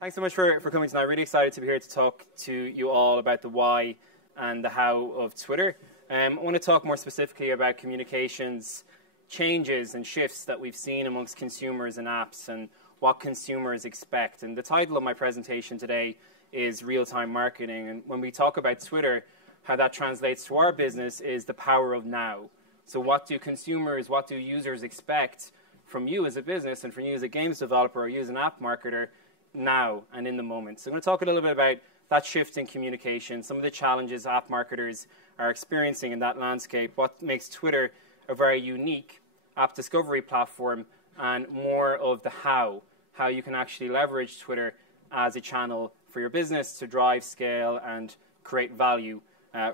Thanks so much for coming tonight. Really excited to be here to talk to you all about the why and the how of Twitter. I want to talk more specifically about communications changes and shifts that we've seen amongst consumers and apps and what consumers expect. And the title of my presentation today is Real-Time Marketing. And when we talk about Twitter, how that translates to our business is the power of now. So what do consumers, what do users expect from you as a business and from you as a games developer or you as an app marketer now and in the moment? So I'm going to talk a little bit about that shift in communication, some of the challenges app marketers are experiencing in that landscape, what makes Twitter a very unique app discovery platform, and more of the how you can actually leverage Twitter as a channel for your business to drive scale and create value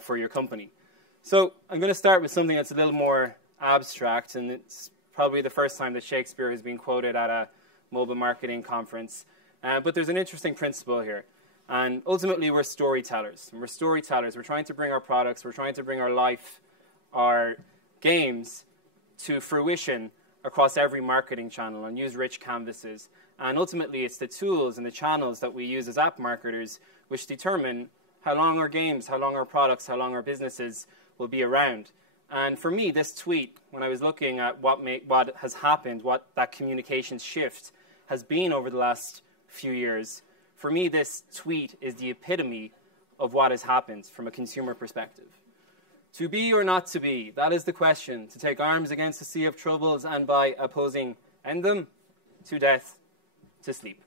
for your company. So I'm going to start with something that's a little more abstract, and it's probably the first time that Shakespeare has been quoted at a mobile marketing conference. But there's an interesting principle here. And ultimately, we're storytellers. And we're storytellers. We're trying to bring our products, we're trying to bring our life, our games to fruition across every marketing channel and use rich canvases. And ultimately, it's the tools and the channels that we use as app marketers which determine how long our games, how long our products, how long our businesses will be around. And for me, this tweet, when I was looking at what has happened, what that communications shift has been over the last few years, for me, this tweet is the epitome of what has happened from a consumer perspective. To be or not to be, that is the question. To take arms against a sea of troubles and by opposing end them, to death, to sleep.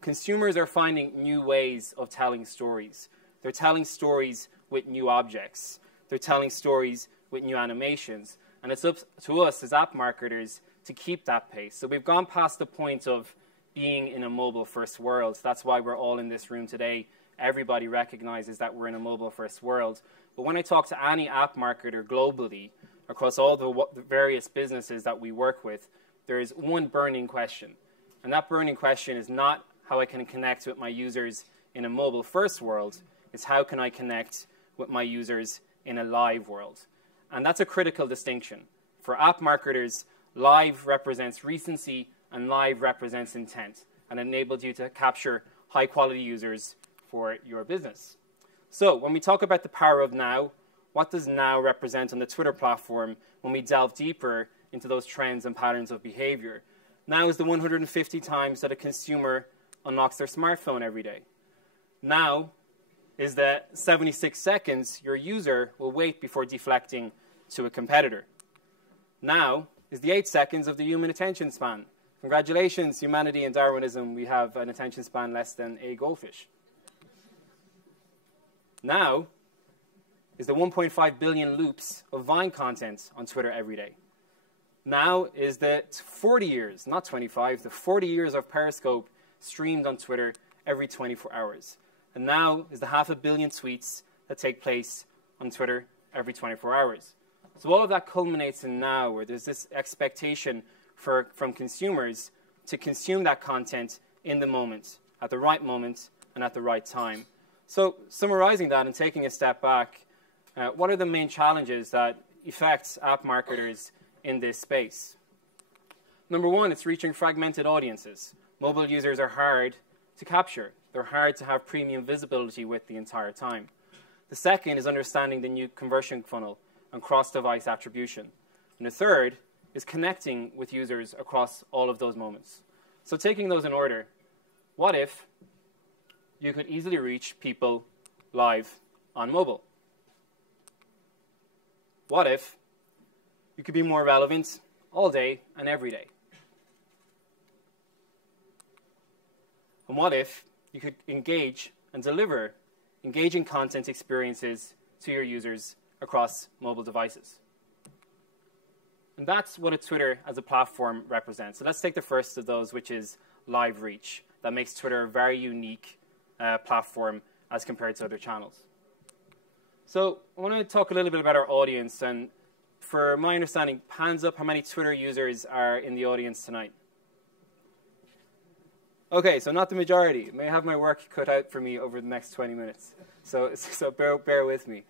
Consumers are finding new ways of telling stories. They're telling stories with new objects. They're telling stories with new animations. And it's up to us as app marketers to keep that pace. So we've gone past the point of being in a mobile-first world. That's why we're all in this room today. Everybody recognizes that we're in a mobile-first world. But when I talk to any app marketer globally, across all the various businesses that we work with, there is one burning question. And that burning question is not how I can connect with my users in a mobile-first world. It's how can I connect with my users in a live world. And that's a critical distinction. For app marketers, live represents recency and live represents intent and enables you to capture high-quality users for your business. So when we talk about the power of now, what does now represent on the Twitter platform when we delve deeper into those trends and patterns of behavior? Now is the 150 times that a consumer unlocks their smartphone every day. Now is the 76 seconds your user will wait before deflecting to a competitor. Now is the 8 seconds of the human attention span. Congratulations, humanity and Darwinism, we have an attention span less than a goldfish. Now is the 1.5 billion loops of Vine content on Twitter every day. Now is the 40 years, not 25, the 40 years of Periscope streamed on Twitter every 24 hours. And now is the 500 million tweets that take place on Twitter every 24 hours. So all of that culminates in now, where there's this expectation from consumers to consume that content in the moment, at the right moment, and at the right time. So summarizing that and taking a step back, what are the main challenges that affect app marketers in this space? Number one, it's reaching fragmented audiences. Mobile users are hard to capture. They're hard to have premium visibility with the entire time. The second is understanding the new conversion funnel and cross-device attribution. And the third is connecting with users across all of those moments. So taking those in order, what if you could easily reach people live on mobile? What if you could be more relevant all day and every day? And what if you could engage and deliver engaging content experiences to your users across mobile devices? And that's what a Twitter as a platform represents. So let's take the first of those, which is live reach. That makes Twitter a very unique platform as compared to other channels. So I want to talk a little bit about our audience. And for my understanding, hands up how many Twitter users are in the audience tonight. Okay, so not the majority. I may have my work cut out for me over the next 20 minutes. So bear with me.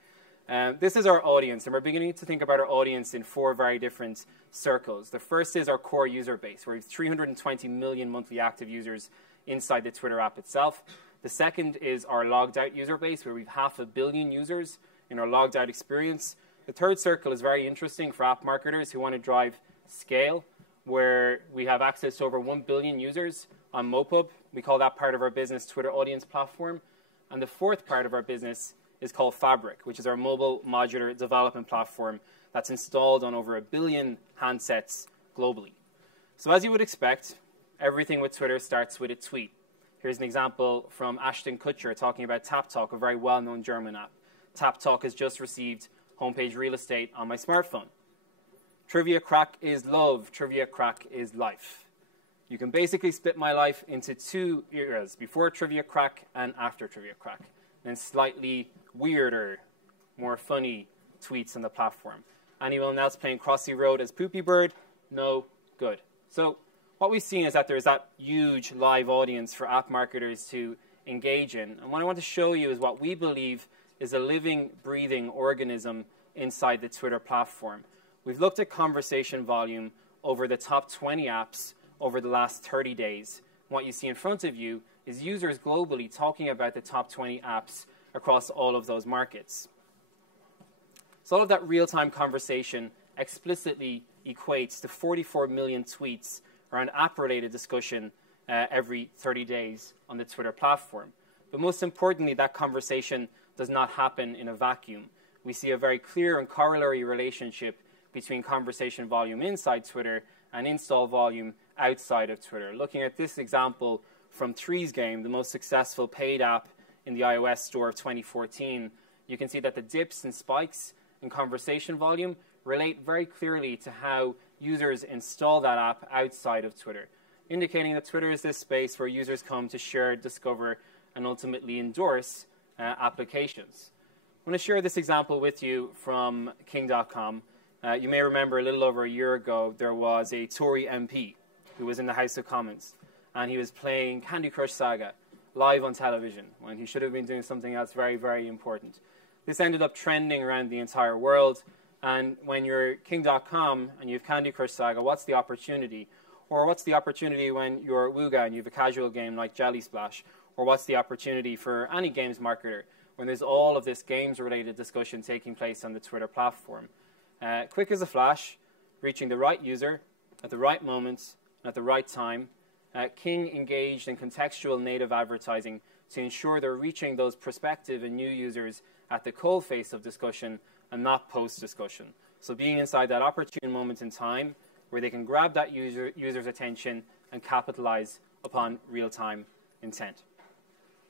This is our audience, and we're beginning to think about our audience in 4 very different circles. The first is our core user base, where we have 320 million monthly active users inside the Twitter app itself. The second is our logged out user base, where we've 500 million users in our logged out experience. The third circle is very interesting for app marketers who want to drive scale, where we have access to over 1 billion users on MoPub. We call that part of our business Twitter Audience Platform. And the fourth part of our business is called Fabric, which is our mobile modular development platform that's installed on over 1 billion handsets globally. So as you would expect, everything with Twitter starts with a tweet. Here's an example from Ashton Kutcher talking about TapTalk, a very well-known German app. TapTalk has just received homepage real estate on my smartphone. Trivia crack is love. Trivia crack is life. You can basically split my life into 2 eras, before Trivia crack and after Trivia crack. And slightly weirder, more funny tweets on the platform. Anyone else playing Crossy Road as Poopy Bird? No, good. So what we've seen is that there's that huge live audience for app marketers to engage in. And what I want to show you is what we believe is a living, breathing organism inside the Twitter platform. We've looked at conversation volume over the top 20 apps over the last 30 days. What you see in front of you is users globally talking about the top 20 apps across all of those markets. So all of that real-time conversation explicitly equates to 44 million tweets around app-related discussion every 30 days on the Twitter platform. But most importantly, that conversation does not happen in a vacuum. We see a very clear and corollary relationship between conversation volume inside Twitter and install volume outside of Twitter. Looking at this example from Threes Game, the most successful paid app in the iOS store of 2014, you can see that the dips and spikes in conversation volume relate very clearly to how users install that app outside of Twitter, indicating that Twitter is this space where users come to share, discover, and ultimately endorse applications. I want to share this example with you from King.com. You may remember a little over a year ago, there was a Tory MP who was in the House of Commons, and he was playing Candy Crush Saga live on television when he should have been doing something else very, very important. This ended up trending around the entire world, and when you're King.com and you have Candy Crush Saga, what's the opportunity? Or what's the opportunity when you're Wooga and you have a casual game like Jelly Splash? Or what's the opportunity for any games marketer when there's all of this games-related discussion taking place on the Twitter platform? Quick as a flash, reaching the right user at the right moment and at the right time. King engaged in contextual native advertising to ensure they're reaching those prospective and new users at the coalface of discussion and not post-discussion. So being inside that opportune moment in time where they can grab that user's attention and capitalize upon real-time intent.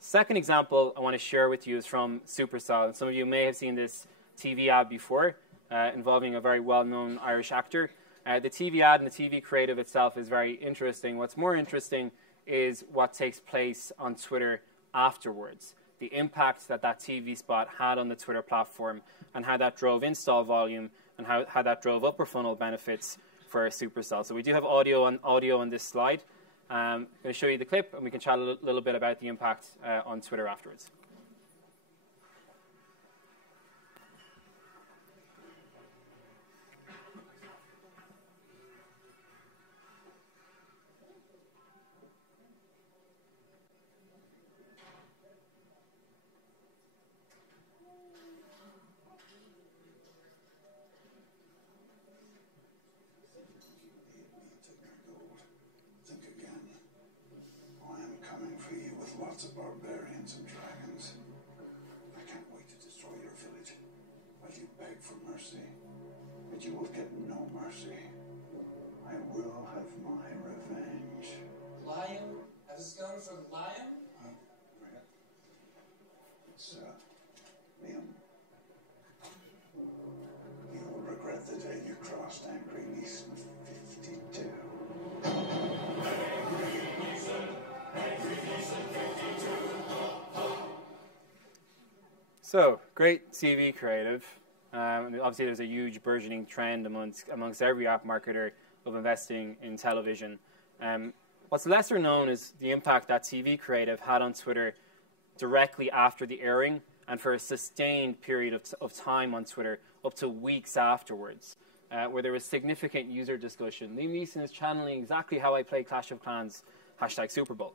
Second example I want to share with you is from Supercell. Some of you may have seen this TV ad before involving a very well-known Irish actor. The TV ad and the TV creative itself is very interesting. What's more interesting is what takes place on Twitter afterwards. The impact that that TV spot had on the Twitter platform and how that drove install volume and how that drove upper funnel benefits for Supercell. So we do have audio on this slide. I'm going to show you the clip and we can chat a little bit about the impact on Twitter afterwards. Lots of barbarians and dragons. I can't wait to destroy your village while you beg for mercy. But you will get no mercy. I will have my revenge. Lion? I just got it from Lion? It's, Liam. You will regret the day you crossed Angry Neeson 52. So, great TV creative. Obviously, there's a huge burgeoning trend amongst every app marketer of investing in television. What's lesser known is the impact that TV creative had on Twitter directly after the airing and for a sustained period of time on Twitter, up to weeks afterwards, where there was significant user discussion. Liam Neeson is channeling exactly how I play Clash of Clans, #Super Bowl.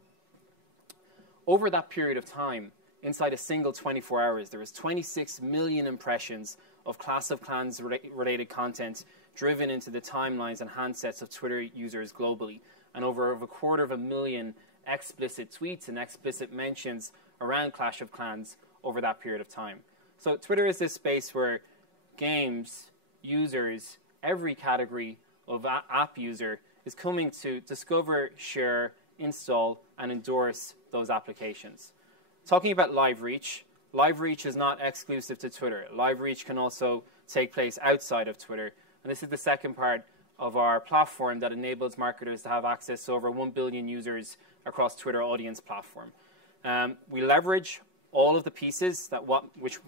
over that period of time, inside a single 24 hours, there was 26 million impressions of Clash of Clans related content driven into the timelines and handsets of Twitter users globally, and over a 250,000 explicit tweets and explicit mentions around Clash of Clans over that period of time. So Twitter is this space where games, users, every category of app user is coming to discover, share, install, and endorse those applications. Talking about live reach is not exclusive to Twitter. Live reach can also take place outside of Twitter. And this is the second part of our platform that enables marketers to have access to over 1 billion users across Twitter audience platform. We leverage all of the pieces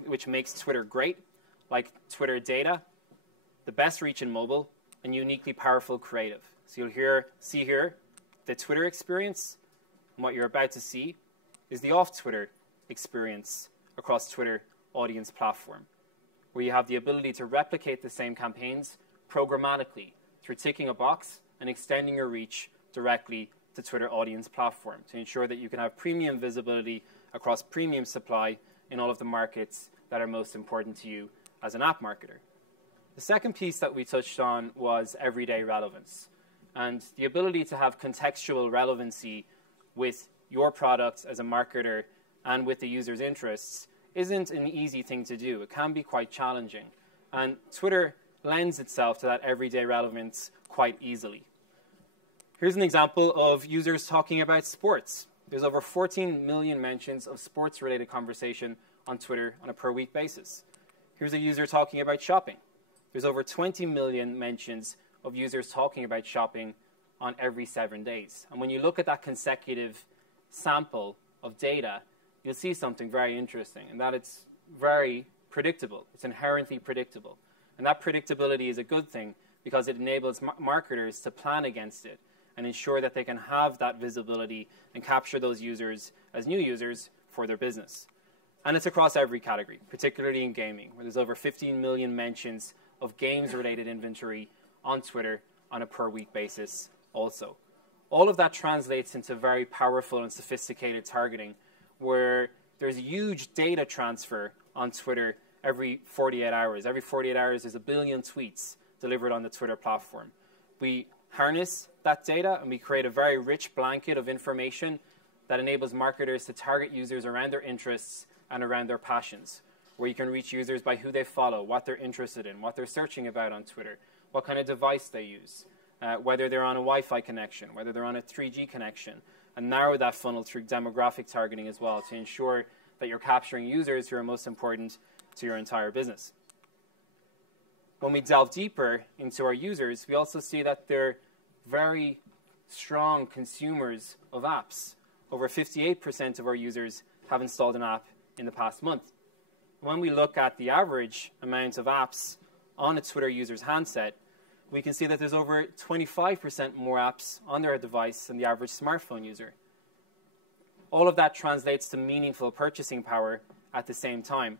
which makes Twitter great, like Twitter data, the best reach in mobile, and uniquely powerful creative. So you'll see here the Twitter experience, and what you're about to see is the off-Twitter experience across Twitter audience platform, where you have the ability to replicate the same campaigns programmatically through ticking a box and extending your reach directly to Twitter audience platform to ensure that you can have premium visibility across premium supply in all of the markets that are most important to you as an app marketer. The second piece that we touched on was everyday relevance, and the ability to have contextual relevancy with your product as a marketer and with the user's interests isn't an easy thing to do. It can be quite challenging, and Twitter lends itself to that everyday relevance quite easily. Here's an example of users talking about sports. There's over 14 million mentions of sports-related conversation on Twitter on a per-week basis. Here's a user talking about shopping. There's over 20 million mentions of users talking about shopping on every 7 days. And when you look at that consecutive sample of data, you'll see something very interesting, and that it's very predictable. It's inherently predictable. And that predictability is a good thing because it enables marketers to plan against it and ensure that they can have that visibility and capture those users as new users for their business. And it's across every category, particularly in gaming, where there's over 15 million mentions of games-related inventory on Twitter on a per-week basis also. All of that translates into very powerful and sophisticated targeting, where there's huge data transfer on Twitter every 48 hours. Every 48 hours, there's 1 billion tweets delivered on the Twitter platform. We harness that data and we create a very rich blanket of information that enables marketers to target users around their interests and around their passions, where you can reach users by who they follow, what they're interested in, what they're searching about on Twitter, what kind of device they use, whether they're on a Wi-Fi connection, whether they're on a 3G connection, and narrow that funnel through demographic targeting as well to ensure that you're capturing users who are most important to your entire business. When we delve deeper into our users, we also see that they're very strong consumers of apps. Over 58% of our users have installed an app in the past month. When we look at the average amount of apps on a Twitter user's handset, we can see that there's over 25% more apps on their device than the average smartphone user. All of that translates to meaningful purchasing power at the same time,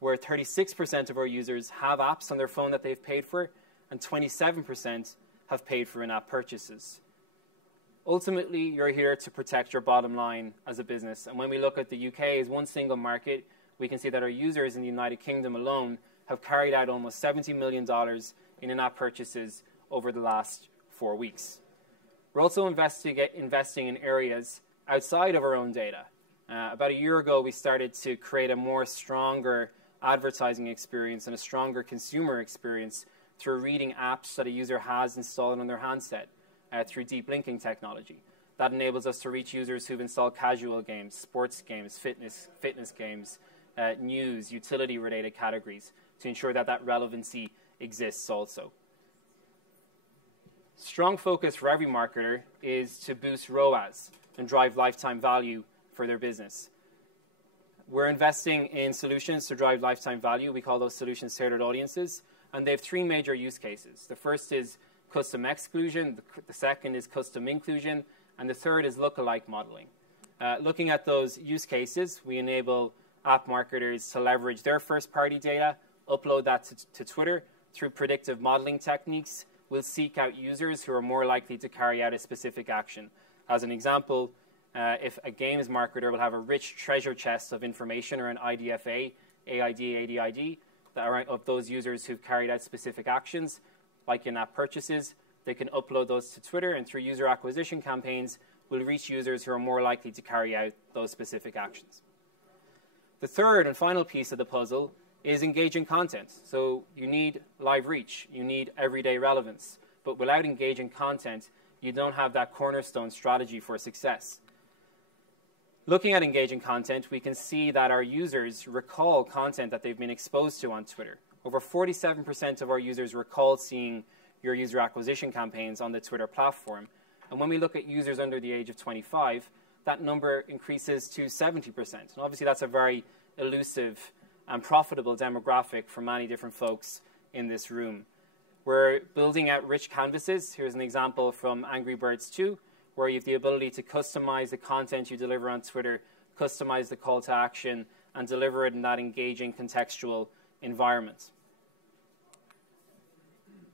where 36% of our users have apps on their phone that they've paid for, and 27% have paid for in-app purchases. Ultimately, you're here to protect your bottom line as a business. And when we look at the UK as one single market, we can see that our users in the United Kingdom alone have carried out almost $70 million in in-app purchases over the last 4 weeks. We're also investing in areas outside of our own data. About a year ago, we started to create a more stronger advertising experience and a stronger consumer experience through reading apps that a user has installed on their handset through deep linking technology. That enables us to reach users who've installed casual games, sports games, fitness games, news, utility-related categories to ensure that that relevancy exists also. Strong focus for every marketer is to boost ROAS and drive lifetime value for their business. We're investing in solutions to drive lifetime value. We call those solutions tailored audiences, and they have 3 major use cases. The first is custom exclusion, the second is custom inclusion, and the third is lookalike modeling. Looking at those use cases, we enable app marketers to leverage their first-party data, upload that to Twitter. Through predictive modeling techniques, we'll seek out users who are more likely to carry out a specific action. As an example, if a games marketer will have a rich treasure chest of information around IDFA, AID, ADID, that are of those users who've carried out specific actions, like in-app purchases. They can upload those to Twitter, and through user acquisition campaigns, will reach users who are more likely to carry out those specific actions. The third and final piece of the puzzle is engaging content. So you need live reach, you need everyday relevance, but without engaging content, you don't have that cornerstone strategy for success. Looking at engaging content, we can see that our users recall content that they've been exposed to on Twitter. Over 47% of our users recall seeing your user acquisition campaigns on the Twitter platform. And when we look at users under the age of 25, that number increases to 70%. And obviously that's a very elusive and profitable demographic for many different folks in this room. We're building out rich canvases. Here's an example from Angry Birds 2, where you have the ability to customize the content you deliver on Twitter, customize the call to action, and deliver it in that engaging contextual environment.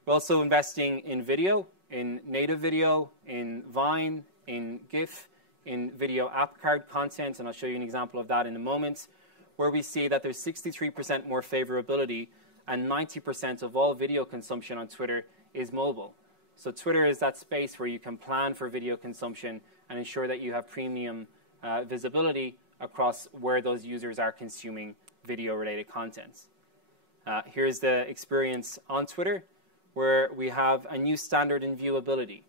We're also investing in video, in native video, in Vine, in GIF, in video app card content, and I'll show you an example of that in a moment, where we see that there's 63% more favorability and 90% of all video consumption on Twitter is mobile. So Twitter is that space where you can plan for video consumption and ensure that you have premium visibility across where those users are consuming video-related content. Here's the experience on Twitter, where we have a new standard in viewability.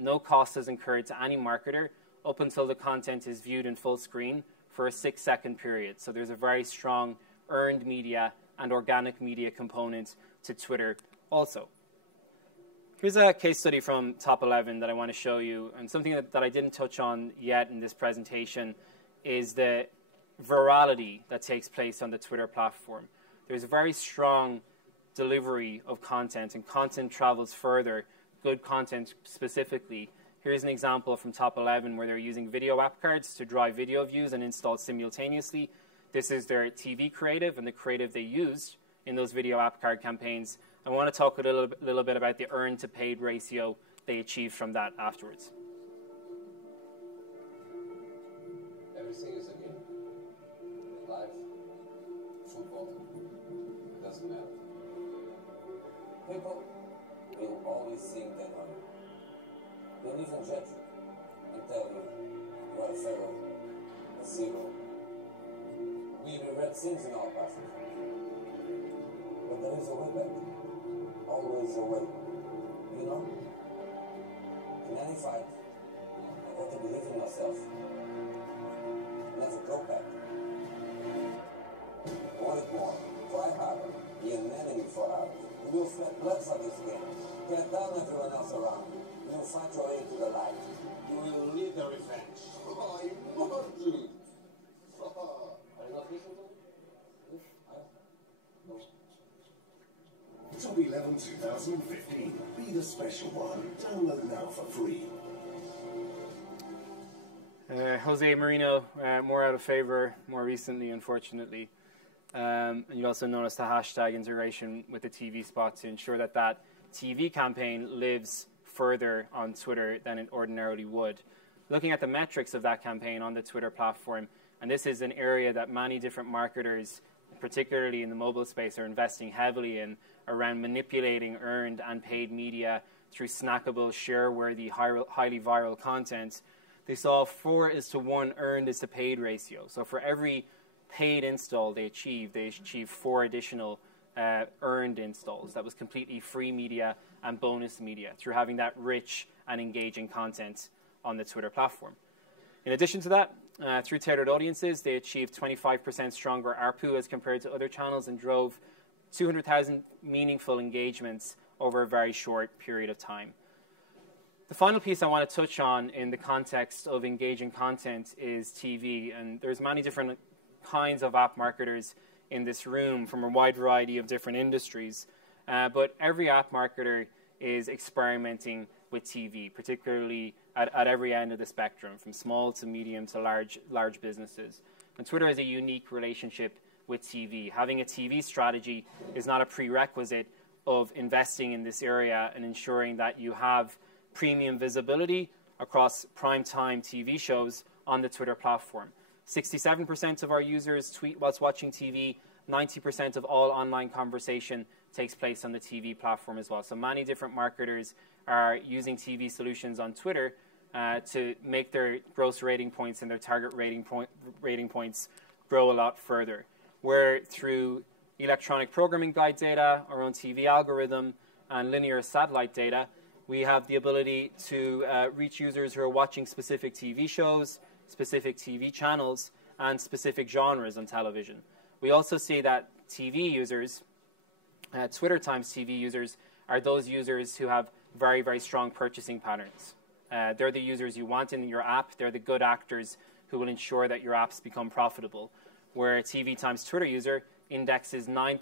No cost is incurred to any marketer up until the content is viewed in full screen for a 6-second period. So there's a very strong earned media and organic media component to Twitter also. Here's a case study from Top 11 that I want to show you, and something that I didn't touch on yet in this presentation is the virality that takes place on the Twitter platform. There's a very strong delivery of content, and content travels further, good content specifically. Here's an example from Top 11 where they're using video app cards to drive video views and install simultaneously. This is their TV creative and the creative they used in those video app card campaigns. I want to talk a little bit about the earned to paid ratio they achieved from that afterwards. Everything is a game. Life, football, doesn't matter. People will always think that on you. They'll even judge you and tell you you are a failure, a zero. We regret things in our past. But there is a way back. Always a way. You know? In any fight, you got to believe in yourself. Never go back. Want it more. Try harder. Be an enemy for others. You will sweat blood for this game. Get down everyone else around you. You will fight your way into the light. You will need the revenge. Oh, imagine! Are you not listening to me? Top 11 2015. Be the special one. Download now for free. Jose Mourinho, more out of favor more recently, unfortunately. And you also notice the hashtag integration with the TV spot to ensure that that TV campaign lives further on Twitter than it ordinarily would. Looking at the metrics of that campaign on the Twitter platform, and this is an area that many different marketers, particularly in the mobile space, are investing heavily in, around manipulating earned and paid media through snackable, share-worthy, highly viral content. They saw 4:1 earned is to paid ratio. So for every paid install they achieved 4 additional earned installs. That was completely free media and bonus media through having that rich and engaging content on the Twitter platform. In addition to that, through tailored audiences, they achieved 25% stronger ARPU as compared to other channels and drove 200,000 meaningful engagements over a very short period of time. The final piece I want to touch on in the context of engaging content is TV, and there's many different kinds of app marketers in this room from a wide variety of different industries, but every app marketer is experimenting with TV, particularly at every end of the spectrum, from small to medium to large businesses. And Twitter has a unique relationship with TV. Having a TV strategy is not a prerequisite of investing in this area and ensuring that you have premium visibility across primetime TV shows on the Twitter platform. 67% of our users tweet whilst watching TV. 90% of all online conversation takes place on the TV platform as well. So many different marketers are using TV solutions on Twitter to make their gross rating points and their target rating points grow a lot further. Where through electronic programming guide data, our own TV algorithm, and linear satellite data, we have the ability to reach users who are watching specific TV shows, specific TV channels, and specific genres on television. We also see that TV users, Twitter times TV users, are those users who have very, very strong purchasing patterns. They're the users you want in your app. They're the good actors who will ensure that your apps become profitable. Where a TV times Twitter user indexes 9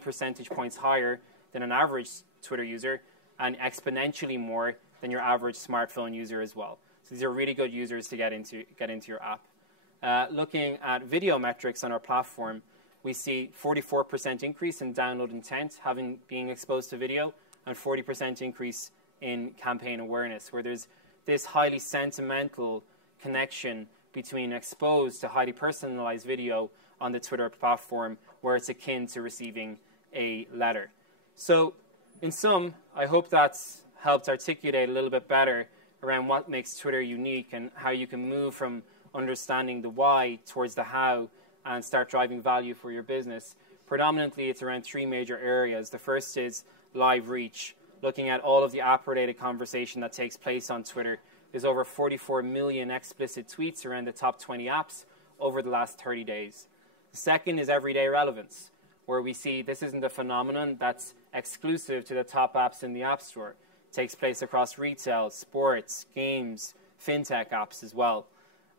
percentage points higher than an average Twitter user, and exponentially more than your average smartphone user as well. So these are really good users to get into your app. Looking at video metrics on our platform, we see 44% increase in download intent being exposed to video, and 40% increase in campaign awareness, where there's this highly sentimental connection between exposed to highly personalized video on the Twitter platform, where it's akin to receiving a letter. So in sum, I hope that's helped articulate a little bit better around what makes Twitter unique and how you can move from understanding the why towards the how and start driving value for your business. Predominantly, it's around three major areas. The first is live reach, looking at all of the app-related conversation that takes place on Twitter. There's over 44 million explicit tweets around the top 20 apps over the last 30 days. The second is everyday relevance, where we see this isn't a phenomenon that's exclusive to the top apps in the App Store. It takes place across retail, sports, games, fintech apps as well.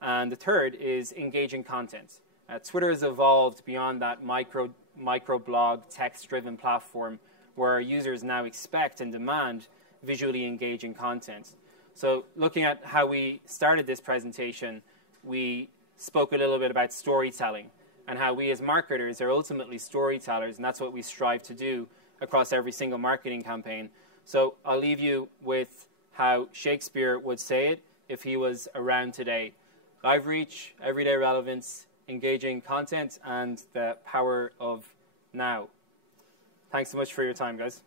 And the third is engaging content. Twitter has evolved beyond that microblog, text-driven platform where our users now expect and demand visually engaging content. So looking at how we started this presentation, we spoke a little bit about storytelling and how we as marketers are ultimately storytellers, and that's what we strive to do across every single marketing campaign. So I'll leave you with how Shakespeare would say it if he was around today. Live reach, everyday relevance, engaging content, and the power of now. Thanks so much for your time, guys.